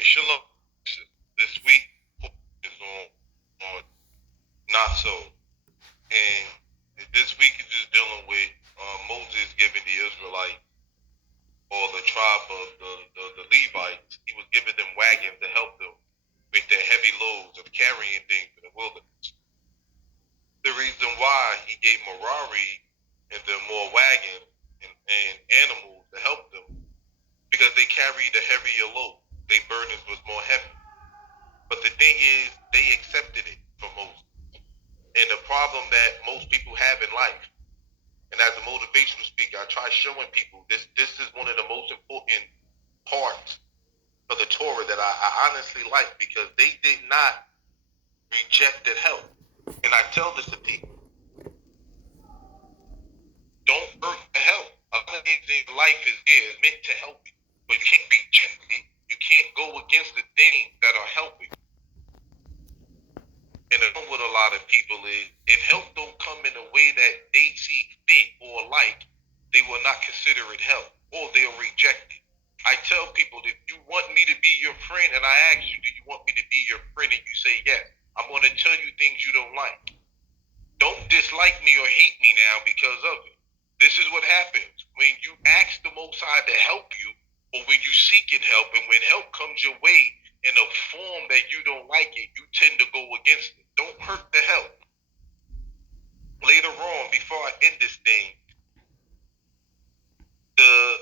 Shalom. This week is on not so, and this week is just dealing with Moses giving the Israelite or the tribe of the Levites. He was giving them wagons to help them with their heavy loads of carrying things in the wilderness. The reason why he gave Merari and them more wagons and animals to help them because they carried a heavier load. Their burdens was more heavy. But the thing is, they accepted it from Moses. And the problem that most people have in life, and as a motivational speaker, I try showing people this is one of the most important parts of the Torah that I honestly like, because they did not reject that help. And I tell this to people, don't hurt the help. A lot of things in life is there, it's meant to help you. But you can't reject it. You can't go against the things that are helping. And the problem with a lot of people is, if help don't come in a way that they see fit or like, they will not consider it help, or they'll reject it. I tell people, if you want me to be your friend, and I ask you, do you want me to be your friend, and you say yes, I'm going to tell you things you don't like. Don't dislike me or hate me now because of it. This is what happens when you ask the Most High to help you, or when you seeking help, and when help comes your way in a form that you don't like it, you tend to go against it. Don't hurt the help. Later on, before I end this thing,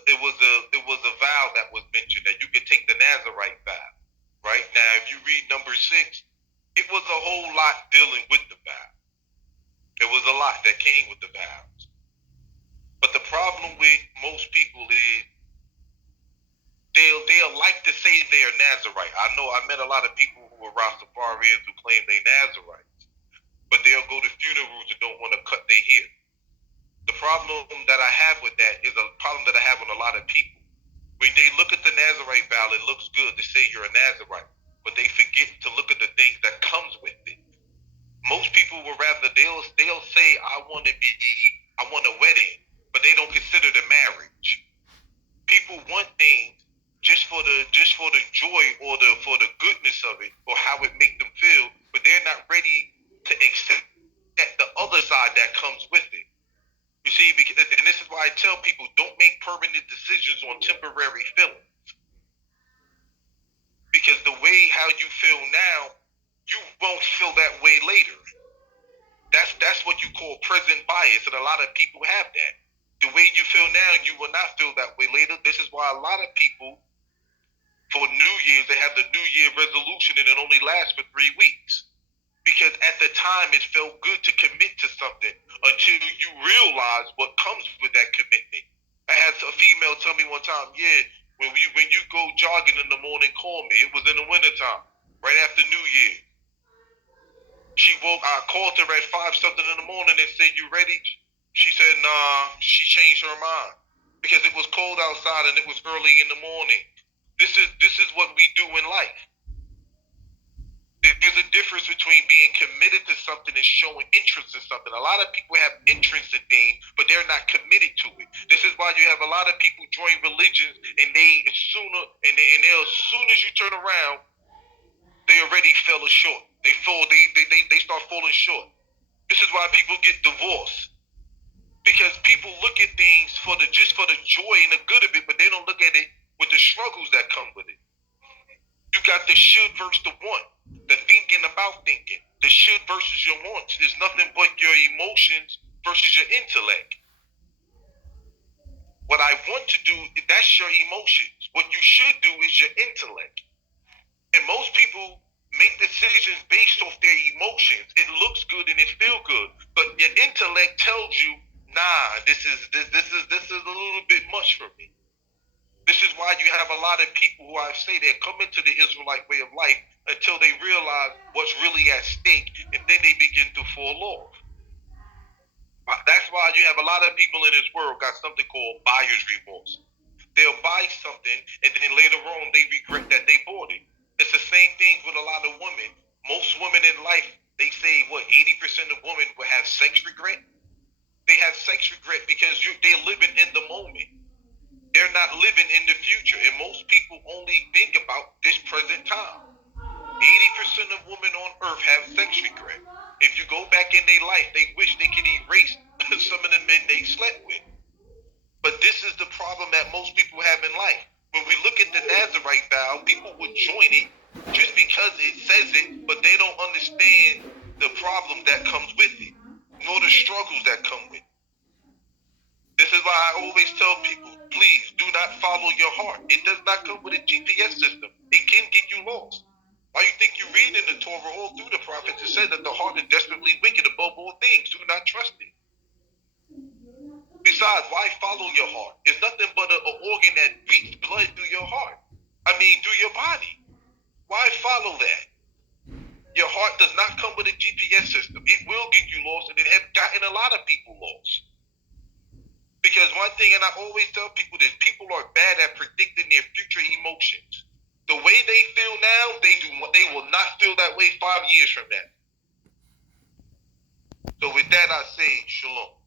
it was a vow that was mentioned that you could take the Nazarite vow. Right now, if you read number 6, it was a whole lot dealing with the vow. There was a lot that came with the vows. But the problem with most people is they'll like to say they're Nazarite. I know I met a lot of people who were Rastafarians who claim they Nazarites, but they'll go to funerals and don't want to cut their hair. The problem that I have with that is a problem that I have with a lot of people. When they look at the Nazarite vow, it looks good to say you're a Nazarite, but they forget to look at the things that comes with it. Most people would rather they'll say I want a wedding, but they don't consider the marriage. People want things just for the joy or for the goodness of it or how it makes them feel, but they're not ready to accept the other side that comes with it. You see, and this is why I tell people, don't make permanent decisions on temporary feelings. Because the way how you feel now, you won't feel that way later. That's what you call present bias, and a lot of people have that. The way you feel now, you will not feel that way later. This is why a lot of people, for New Year's, they have the New Year resolution, and it only lasts for 3 weeks. Because at the time, it felt good to commit to something until you realize what comes with that commitment. I had a female tell me one time, yeah, when you go jogging in the morning, call me. It was in the wintertime, right after New Year. I called her at 5 something in the morning and said, you ready? She said, nah, she changed her mind. Because it was cold outside and it was early in the morning. This is what we do in life. There's a difference between being committed to something and showing interest in something. A lot of people have interest in things, but they're not committed to it. This is why you have a lot of people join religions, and as soon as you turn around, they already fell short. They start falling short. This is why people get divorced. Because people look at things for the joy and the good of it, but they don't look at it with the struggles that come with it. You got the should versus the want, the thinking about thinking. The should versus your wants is nothing but your emotions versus your intellect. What I want to do, that's your emotions. What you should do is your intellect. And most people make decisions based off their emotions. It looks good and it feels good, but your intellect tells you, nah, this is a little bit much for me. This is why you have a lot of people who I say they come into the Israelite way of life until they realize what's really at stake, and then they begin to fall off. That's why you have a lot of people in this world got something called buyer's remorse. They'll buy something, and then later on they regret that they bought it. It's the same thing with a lot of women. Most women in life, they say, 80% of women will have sex regret? They have sex regret because they're living in the moment. they're not living in the future. And most people only think about this present time. 80% of women on earth have sex regret. If you go back in their life, they wish they could erase some of the men they slept with. But this is the problem that most people have in life. When we look at the Nazarite vow, people would join it just because it says it, but they don't understand the problem that comes with it, nor the struggles that come with it. This is why I always tell people, please do not follow your heart. It does not come with a GPS system. It can get you lost. Why you think you read in the Torah all through the prophets? It says that the heart is desperately wicked above all things. Do not trust it. Besides, why follow your heart? It's nothing but an organ that beats blood through your heart. Through your body. Why follow that? Your heart does not come with a GPS system. It will get you lost, and it has gotten a lot of people lost. Because one thing, and I always tell people this, people are bad at predicting their future emotions. The way they feel now, they will not feel that way 5 years from now. So with that, I say shalom.